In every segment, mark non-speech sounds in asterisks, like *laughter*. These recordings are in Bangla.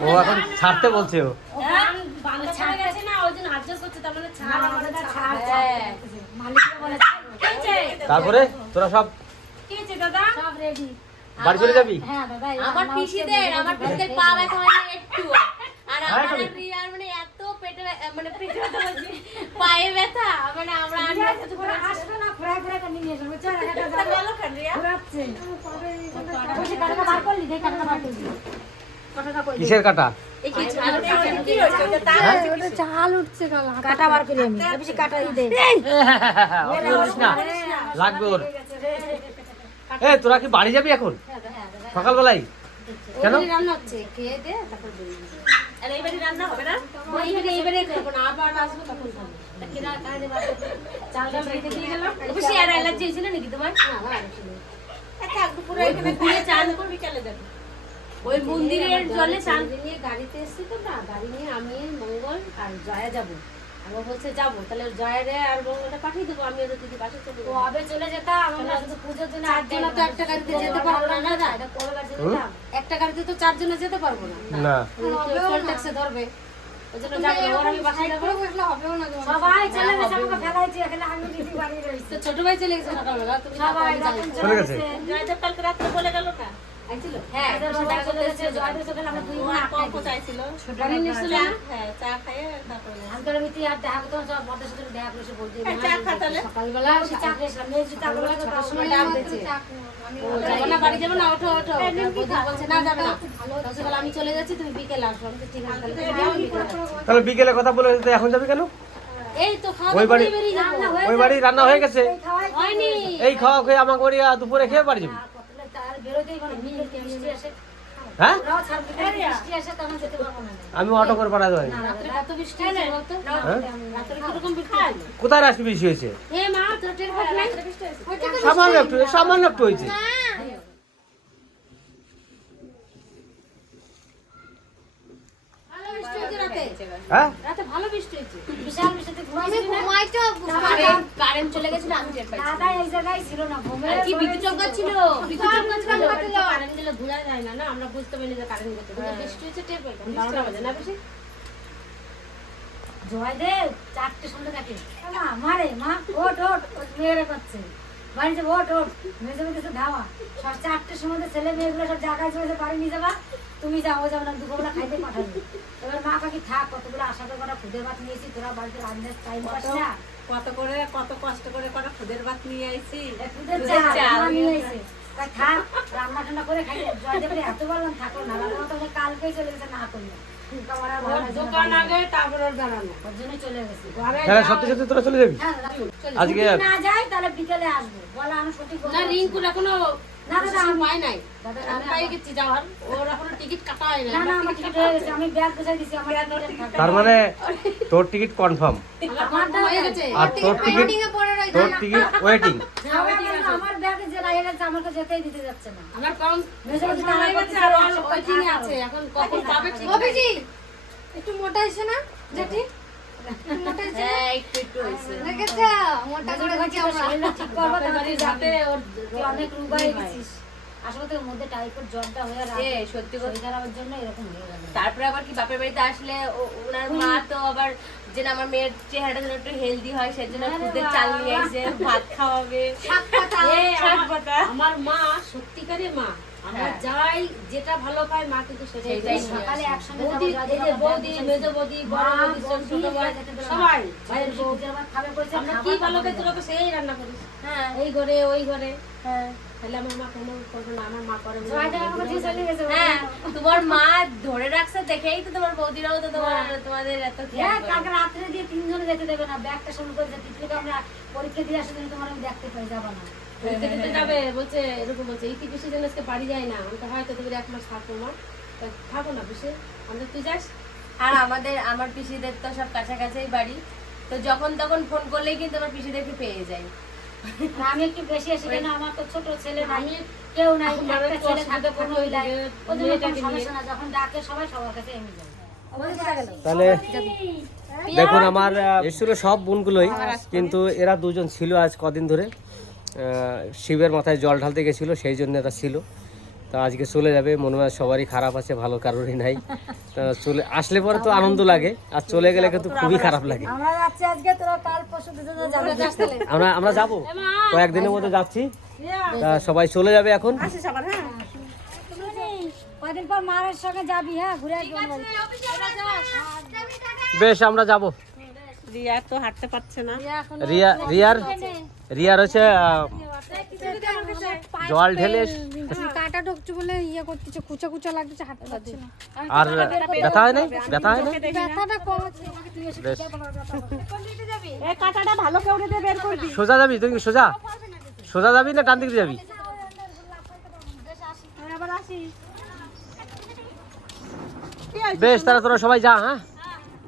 ও এখন ছাড়তে বলছে ও হ্যাঁ, না মানে। হ্যাঁ। তারপরে তোরা সব? বাড়ি চলে যাবি আমার পিসিদের আমার পিসিদের পা ব্যথা হয় একটু আর আমার রিয়ার মানে এত পেটে মানে পেটে ব্যথা হচ্ছে পায়ে ব্যথা মানে আমরা আর? কাটা *laughs* বার কাটা অত লাগবে ওর এ তোরা কি বাড়ি যাবি এখন সকালবেলায় কেন রান্না হচ্ছে খেয়ে দে তারপর বেরিয়ে যাব। আর এইবারে হবে না? এইবারে এইবারে খাব না আবার আসব তখন খাব চাল ডাল রেখে দিয়ে গেলাম। খুশি আর অ্যালার্জি হয়েছিল নাকি তোমার আচ্ছা, দুপুরে এখানে চান যাবে। ওই মন্দিরের জলে চান। নিয়ে গাড়িতে এসেছি তো না গাড়ি নিয়ে আমি মঙ্গল আর জয়া যাব। আমার বলছে যাব। তাহলে জয়ারে আর মঙ্গলটা পাঠিয়ে দেবো আমি ওদের দিদি পাশে চলে যাব। কবে চলে যেতাম আমরা শুধু পুজোর জন্য তো একটা গাড়িতে যেতে পারব না না দাদা একটা গাড়িতে তো চারজনে যেতে পারব না। না। টোল ট্যাক্সে ধরবে। সবাই চলে গেছে আমাকে ফেলাইছে এখানে আমি দিদি বাড়ি রয়েছি। ছোট ভাই চলে গেছে সকালবেলা তুমি সবাই যখন চলে গেছে। জয়দেব কালকে রাত্রে বলে গেল না? হ্যাঁ হ্যাঁ, হ্যাঁ, তাহলে। বিকেলে কথা বলে এখন যাবি কেন? এই তো খাওয়া ওই বাড়ি- ওই রান্না হয়ে গেছে। এই খাওয়া খেয়ে আমাকে দুপুরে খেয়ে বাড়ি যাবি? হ্যাঁ? না। আমি অটো করে পাঠাতে পারি। রাত্রে কত বৃষ্টি হয়েছে বলতো? হ্যাঁ? রাত্রে কীরকম বৃষ্টি হয়েছে? কোথায় সামান্য একটু সামান্য একটু হয়েছে। হ্যাঁ? রাতে ভালো বৃষ্টি হয়েছে বিশাল বৃষ্টিতে ঘুমাইছিলি না কারেন্ট কারেন্ট চলে গেছিল আমি টের পাইছি। দাদা এই জায়গায় ছিল না ঘুমের কি বিদ্যুৎ চমকা ছিল। বিদ্যুৎ চমকা ছিল কারেন্ট দিলে ঘোরা যায় না না? আমরা বুঝতে পারিনি যে কারেন্ট গেছে। বৃষ্টি হয়েছে টের পাইলাম। বারোটা বাজে না বেশি জয়দেব চারটে সন্ধ্যে থাকে মা মারে মা ওট ওট ওট মেয়েরা পাচ্ছে। বাড়িতে ওট ওট মেজে মেজে ধাওয়া। সব চারটের সময় ছেলে মেয়েগুলো সব জায়গায় চলে বাড়ি নিয়ে যাবা। তুমি যাও যাও না দুপুরবেলা খাইতে পাঠাবে। এবার মা কাকি থাক কতগুলো আশা করে কটা খুদে ভাত নিয়েছি তোরা বাড়িতে রান্নার টাইম পাস না। কত করে কত কষ্ট করে কটা খুদের ভাত নিয়ে আইছি। খুদের চাল নিয়ে তা থাক রান্না টান্না করে খাই জয়দেবরে এত বললাম থাকো না। কালকেই চলে গেছে না করলে। তাহলে সত্যি সত্যি তোরা চলে যাবি? হ্যাঁ, আজকে না যাই তাহলে বিকেলে আসব। বলা আমি সঠিক না রিঙ্কুর এখনও না, দাদা, আমি- নাই। দাদা, আমি পাই গেছি যাওয়ার। ওর এখনও টিকিট কাটা হয় না না আমার টিকিট হয়ে গেছে আমি ব্যাগ গুছাই দিছি আমার তার মানে তোর টিকিট কনফার্ম। হয়ে গেছে। আর তোর টিকিট তোর টিকিট ওয়েটিং। আমার ব্যাগে যে রাখে গেছে আমাকে যেতেই দিতে যাচ্ছে না। আমার কম হয়ে গেছে আর ওয়েটিং আছে। এখন কখন পাবে ঠিক কবিজি একটু মোটা হয়েছে না জেঠি মোটা হয়েছে হ্যাঁ একটু একটু হয়েছে। মোটা করে মেজবাজি হচ্ছে তো শরীরটা ঠিক করব তাহলে যাতে ওর অনেক রুগাই গেছিস আসলে তোর মধ্যে টাইফয়েড জ্বরটা হয়ে রাখে। সত্যি খারাপের জন্য এরকম হয়ে গেল তারপরে আবার কি বাপের বাড়িতে আসলে ওনার মা তো আবার যে আমার মেয়ের চেহারাটা যেন একটু হেলদি হয় সেজন্য খুদের চাল নিয়ে এসে ভাত খাওয়াবে। আমার- আমার মা সত্যিকারের মা। আমরা হ্যাঁ। যাই যেটা ভালো পাই মা কিন্তু সেটাই সকালে একসঙ্গে বৌদি মেজ বৌদি বড় বৌদি। সবাই আমার কি ভালো তোরা সেই রান্না করিস। হ্যাঁ। এই ঘরে ওই ঘরে। হ্যাঁ। তোমার মা ধরে রাখছে দেখেই তো তোমার বৌদিরাও তো তোমার হ্যাঁ। তোমাদের এত হ্যাঁ, রাত্রে দিয়ে তিনজনে যেতে দেবে না ব্যাগটা শুরু করে আমরা পরীক্ষা দিয়ে আসে তোমার আমি দেখতে পাই যাবা না। পরীক্ষা যাবে বলছে এরকম বলছে ইতি বেশি যেন আজকে বাড়ি যায় না। আমি তো হয়তো তোদের এক মাস থাকব মা। থাকো না বেশি তুই যাস। আর আমাদের আমার পিসিদের তো সব কাছাকাছি বাড়ি। তো যখন তখন ফোন করলেই কিন্তু আমার পিসিদেরকে পেয়ে যাই আমি একটু বেশি আসি কেন? আমার তো ছোট ছেলে নাই কেউ নাই একটা ছেলে থাকে কোনো ওই ওই জন্য সমস্যা না যখন ডাকে সবাই সবার কাছে আমি যাই তাহলে দেখুন আমার সব বোনগুলোই কিন্তু এরা দুজন ছিল আজ কদিন ধরে। শিবের মাথায় জল ঢালতে গেছিল সেই জন্য এরা ছিল। তা আজকে চলে যাবে মনে হয় সবারই খারাপ আছে ভালো কারোরই নাই। তা চলে আসলে পরে তো আনন্দ লাগে আর চলে গেলে কিন্তু খুবই খারাপ লাগে। আমরা যাচ্ছি আজকে তোরা কাল পরশু দিতে যাবে। আমরা আমরা যাব। কয়েকদিনের মধ্যে যাচ্ছি। তা সবাই চলে যাবে এখন। কয়দিন পর মায়ের সঙ্গে যাবি হ্যাঁ বাড়ি। বেশ আমরা যাব। রিয়া তো হাঁটতে পারছে না রিয়া রিয়ার রিয়ার হচ্ছে জল ঢেলে কাটা ঢুকছে বলে ইয়ে করতেছে কুচা কুচা লাগতেছে হাঁটতে পারছে না আর ব্যথা হয় না ব্যথা হয় না ব্যথাটা কম আছে এই কাটাটা ভালো করে দিয়ে বের করবি সোজা যাবি তুই কি সোজা সোজা যাবি না ডান দিকে যাবি বেশ তাহলে তোরা সবাই যা হ্যাঁ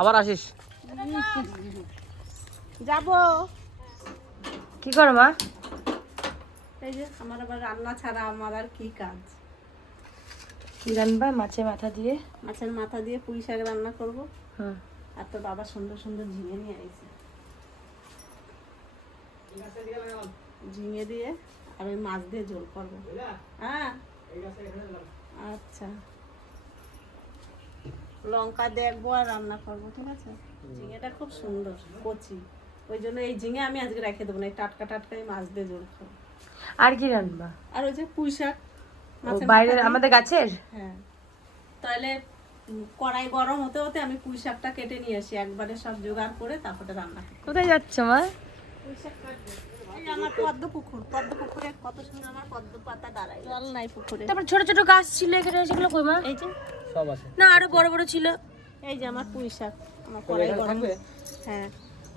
আবার আসিস যাব। কি করো মা? এই যে আমার আবার রান্না ছাড়া আমার আর কি কাজ? কি রান্না? মাছের মাথা দিয়ে? মাছের মাথা দিয়ে পুঁই শাক রান্না করব। হুম। আর তোর বাবা সুন্দর সুন্দর ঝিঙে নিয়ে আইছে। ঝিঙে দিয়ে আর ওই মাছ দিয়ে ঝোল করব। হ্যাঁ? আচ্ছা। লঙ্কা দেখব আর রান্না করব ঠিক আছে? ঝিঙেটা খুব সুন্দর কচি। ওই জন্য এই ঝিঙে আমি আজকে রেখে দেবো না এই টাটকা টাটকাই মাছ দিয়ে ঝোল খাব। আর কি রান্না? আর ওই যে পুঁই শাক বাইরের আমাদের গাছের? হ্যাঁ। তাহলে কড়াই গরম হতে হতে আমি পুঁই শাকটা কেটে নিয়ে আসি একবারে সব জোগাড় করে তারপরে রান্না করি কোথায় যাচ্ছ মা? পুঁই এই আমার পদ্ম পুকুর পদ্ম পুকুরে কত সুন্দর আমার পদ্ম পাতা দাঁড়ায় জল নাই পুকুরে। তারপর ছোট ছোট গাছ ছিল এখানে সেগুলো কই মা? এই যে। সব আছে। না আরও বড় বড় ছিল। এই যে আমার পুঁই শাক আমার কড়াই গরম। থাকবে? হ্যাঁ।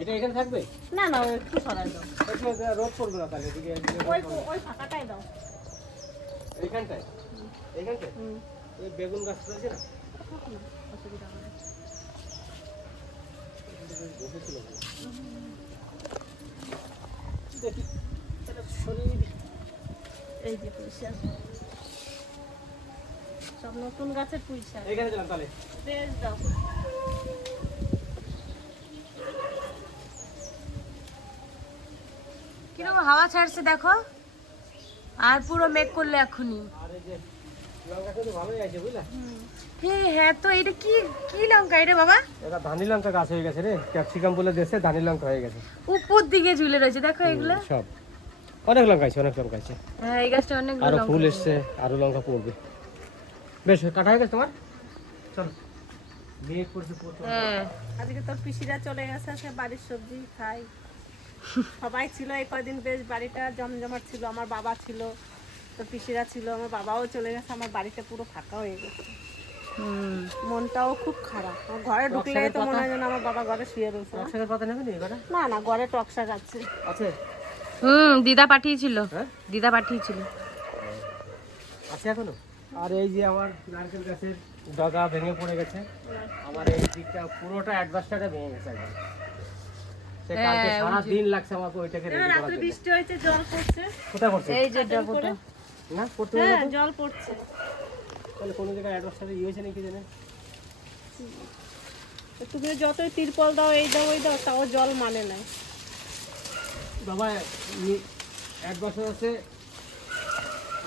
এটা এখানে থাকবে? না না ওই একটু সরাই দাও। রোদ পড়বে না তাহলে এদিকে ওই ওই ফাঁকাটাই দাও। এইখানটায় এইখানটায় হুম। বেগুন গাছ রয়েছে না? এই যে শাক। সব নতুন গাছের পুঁই শাক। এইখানে দিলাম তাহলে। বেশ দাও কীরকম হাওয়া ছাড়ছে দেখো? আর পুরো মেঘ করলে এখনই। হ্যাঁ তো এটা কি কি লঙ্কা এটা বাবা? এটা ধানি লঙ্কা গাছ হয়ে গেছে রে ক্যাপসিকাম বলে দেশে ধানি লঙ্কা হয়ে গেছে। উপর দিকে ঝুলে রয়েছে দেখো এগুলো। সব। অনেক লঙ্কা আছে অনেক লঙ্কা আছে হ্যাঁ এই গাছটা অনেক আরও ফুল এসছে আরও লঙ্কা পড়বে। বেশ কাটা হয়ে গেছে তোমার? চলো। হ্যাঁ। আজকে তোর পিসিরা চলে গেছে সে বাড়ির সবজি খাই সবাই ছিল এই কয়দিন বেশ বাড়িটা জমজমাট ছিল আমার বাবা ছিল তোর পিসিরা ছিল আমার বাবাও চলে গেছে আমার বাড়িটা পুরো ফাঁকা হয়ে গেছে। মনটাও খুব খারাপ। ঘরে ঢুকলে তো মনে হয় যেন আমার বাবা ঘরে শুয়ে রয়েছে। একসাথে পাতা নেবে নি না না ঘরে টকশাক আছে। আছে? হুম দিদা পাঠিয়েছিল। হ্যাঁ? দিদা পাঠিয়েছিল। আছে এখনও? আর এই যে আমার নারকেল গাছের ডগা ভেঙে পড়ে গেছে। আমার এই দিকটা পুরোটা অ্যাডভাস্টারটা ভেঙে গেছে একদম। সে কালকে সারা দিন লাগছে আমাকে ওইটাকে রেডি করার জন্য। বৃষ্টি হয়েছে জল পড়ছে। কোথায় করছে এই যে ডগোটা। না হ্যাঁ জল পড়ছে। তাহলে কোনো জায়গায় অ্যাডভাস্টারে ইয়ে হয়েছে নাকি জানে? তুমি যতই তিরপল দাও এই দাও ওই দাও তাও জল মানে নাই। বাবা অ্যাডভাস্টার আছে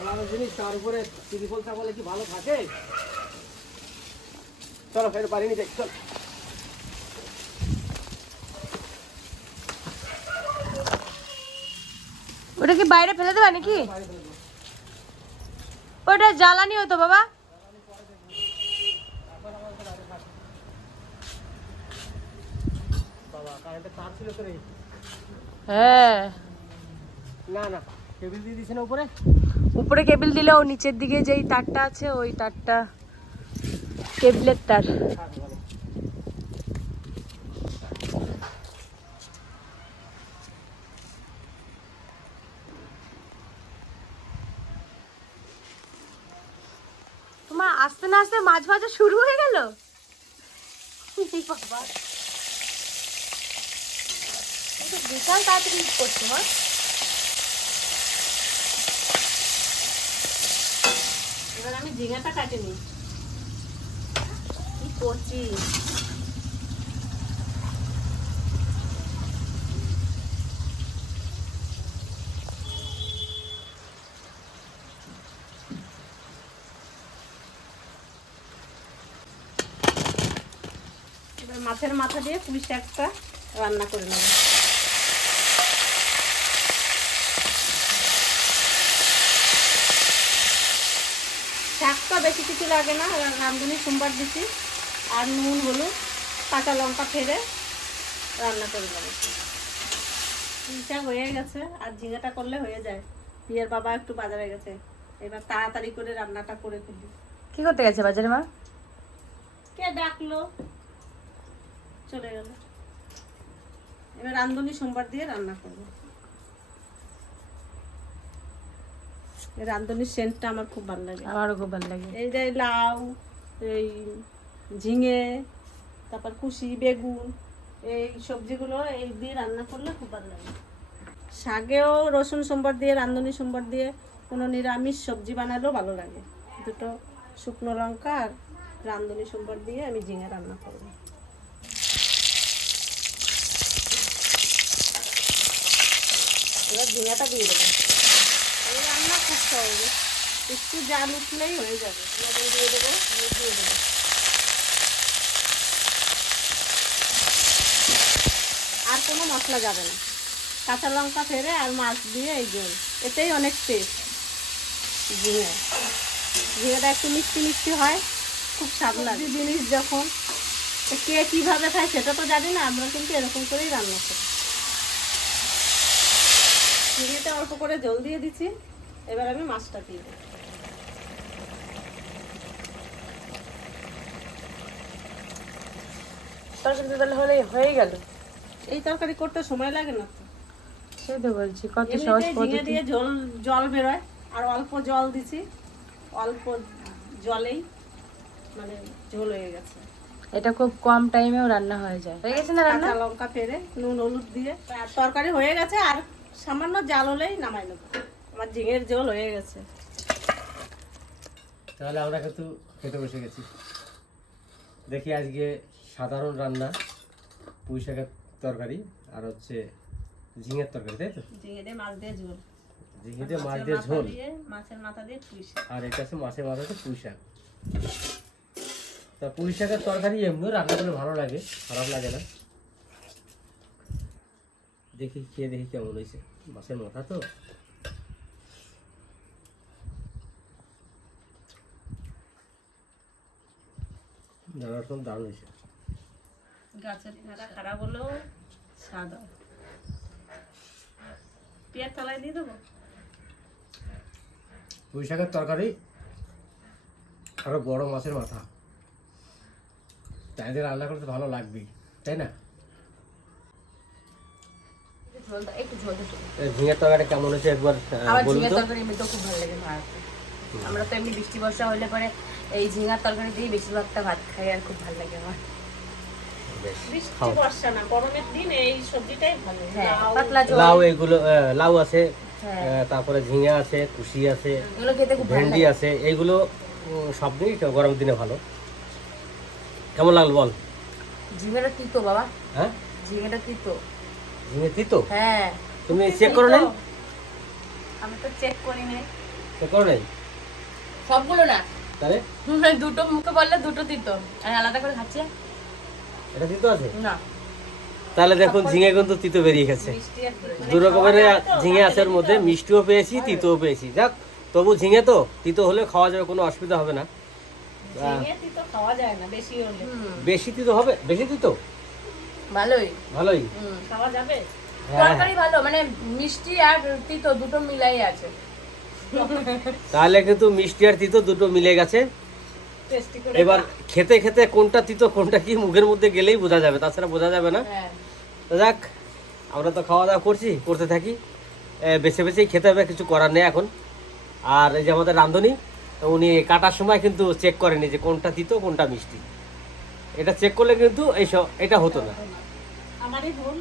আলাদা জিনিস তার উপরে ত্রিপল চাপালে কি ভালো থাকে? চলো ফের নিয়ে যাই চল। ওটা কি বাইরে ফেলে দেবা নাকি? ওটা জ্বালানি হতো বাবা। হ্যাঁ। না না টেবিল দিয়ে দিছে না উপরে? উপরে কেবিল দিলে ও নিচের দিকে যেই তারটা আছে, ওই তারটা। কেবিলের তার। তোমার আস্তে না আস্তে মাছ ভাজা শুরু হয়ে গেল? বিশাল তাড়াতাড়ি করছ, মা। এবার আমি ঝিঙাটা কাটে নি কি করছি? মাছের মাথা দিয়ে পুলিশ একটা রান্না করে নেব। বেশি কিছু লাগে না রাঁধুনি সোমবার দিচ্ছি আর নুন হলুদ কাঁচা লঙ্কা ফেলে রান্না করে নেব। পুঁই হয়ে গেছে আর ঝিঙেটা করলে হয়ে যায়। বিয়ের বাবা একটু বাজারে গেছে এবার তাড়াতাড়ি করে রান্নাটা করে ফেলি। কি করতে গেছে বাজারে মা? কে ডাকলো? চলে গেল। এবার রান্ধুনি সোমবার দিয়ে রান্না করব। রান্ধুনির সেন্টটা আমার খুব ভালো লাগে। আমারও খুব ভালো লাগে। এই যে লাউ এই ঝিঙে তারপর কুশি বেগুন এই সবজিগুলো এই দিয়ে রান্না করলে খুব ভালো লাগে। শাকেও রসুন সোমবার দিয়ে রান্ধুনি সোমবার দিয়ে কোনো নিরামিষ সবজি বানালেও ভালো লাগে। দুটো শুকনো লঙ্কা আর রান্ধুনি সোমবার দিয়ে আমি ঝিঙে রান্না করব। এবার ঝিঙাটা দিয়ে দেবো। খুব সহজ একটু জাল উঠলেই হয়ে যাবে। লবণ দিয়ে দেবো হলুদ দিয়ে দেবো। আর কোনো মশলা যাবে না। কাঁচা লঙ্কা ফেরে আর মাছ দিয়ে এই জল এতেই অনেক টেস্ট ঝিঙে ঝিঙেটা একটু মিষ্টি মিষ্টি হয় খুব স্বাদ লাগে। জিনিস যখন কে কীভাবে খায় সেটা তো জানি না আমরা কিন্তু এরকম করেই রান্না করি। ঝিঙেটা অল্প করে জল দিয়ে দিচ্ছি। এবার আমি মাছটা দিয়ে দেবো। তাহলে হলেই হয়ে গেল। এই তরকারি করতে সময় লাগে না তো। সেই তো বলছি কত সহজ পদ্ধতি। দিয়ে জল জল বেরোয় আর অল্প জল দিছি অল্প জলেই মানে ঝোল হয়ে গেছে। এটা খুব কম টাইমেও রান্না হয়ে যায়। হয়ে গেছে না রান্না? লঙ্কা ফেরে নুন হলুদ দিয়ে আর তরকারি হয়ে গেছে আর সামান্য জাল হলেই নামাই নেব। আমার ঝিঙের ঝোল হয়ে গেছে। তাহলে আমরা কিন্তু খেতে বসে গেছি। দেখি আজকে সাধারণ রান্না পুঁই শাকের তরকারি আর হচ্ছে ঝিঙের তরকারি তাই তো? ঝিঙে দিয়ে মাছ দিয়ে ঝোল। ঝিঙে দিয়ে মাছ মাছের দিয়ে মাথা ঝোল। দিয়ে মাছের মাথা দিয়ে পুঁই শাক। আর এটা হচ্ছে মাছের মাথাতে পুঁই শাক। তা পুঁই শাকের তরকারি এমনিও রান্না করলে ভালো লাগে খারাপ লাগে না। দেখি খেয়ে দেখি কেমন হয়েছে। মাছের মাথা তো। দারুণ হয়েছে। গাছের পেয়ারা খারাপ হলেও হয় পেঁয়াজ তলায় দিয়ে দেবো? পুঁই শাকের তরকারি আরও বড় মাছের মাথা। তাই রান্না করতে ভালো লাগবেই তাই না? ঝিঙের তরকারি কেমন হয়েছে একবার আমার ঝিঙের তরকারি খুব ভালো লাগে আমরা তো এমনি বৃষ্টি বর্ষা হলে পরে এই ঝিঙার তরকারি দিয়ে বেশিরভাগটা ভাত খাই আর খুব ভালো লাগে আমার। বৃষ্টি বর্ষা না গরমের দিন এই সবজিটাই ভালো। হ্যাঁ পাতলা লাউ এগুলো লাউ আছে হ্যাঁ। তারপরে ঝিঙে আছে কুশি আছে ভেন্ডি আছে এইগুলো সব দিনই গরমের দিনে ভালো। কেমন লাগল বল? ঝিঙেটা তিতো বাবা। হ্যাঁ? ঝিঙেটা তিতো। ঝিঙে তিতো? হ্যাঁ। তুমি চেক করো নাই? আমি তো চেক করি নাই চেক করো নাই? সবগুলো না তাহলে *laughs* দুটো মুখে বললে দুটো তিতো। আমি আলাদা করে খাচ্ছি। এটা তিতো আছে? না। তাহলে দেখুন ঝিঙে কিন্তু তিতো বেরিয়ে গেছে। আর। দু রকমের ঝিঙে আছে ওর মধ্যে মিষ্টিও পেয়েছি তিতোও পেয়েছি। যাক তবু ঝিঙে তো তিতো হলে খাওয়া যাবে কোনো অসুবিধা হবে না। ঝিঙে তো খাওয়া যায় না বেশি হলে। হুম, বেশি তিতো হবে? বেশি তিতো? ভালোই। ভালোই? খাওয়া যাবে। হ্যাঁ। তরকারি ভালো মানে মিষ্টি আর তিতো দুটো মিলাই আছে। তাহলে কিন্তু মিষ্টি আর তিতো দুটো মিলে গেছে। এবার খেতে খেতে কোনটা তিতো কোনটা কি মুখের মধ্যে গেলেই বোঝা যাবে তাছাড়া বোঝা যাবে না। হ্যাঁ। যাক আমরা তো খাওয়া দাওয়া করছি করতে থাকি। বেছে বেছেই খেতে হবে কিছু করার নেই এখন। আর এই যে আমাদের রাঁধুনি উনি কাটার সময় কিন্তু চেক করেনি যে কোনটা তিতো কোনটা মিষ্টি। এটা চেক করলে কিন্তু এইসব এটা হতো না। আমারই ভুল।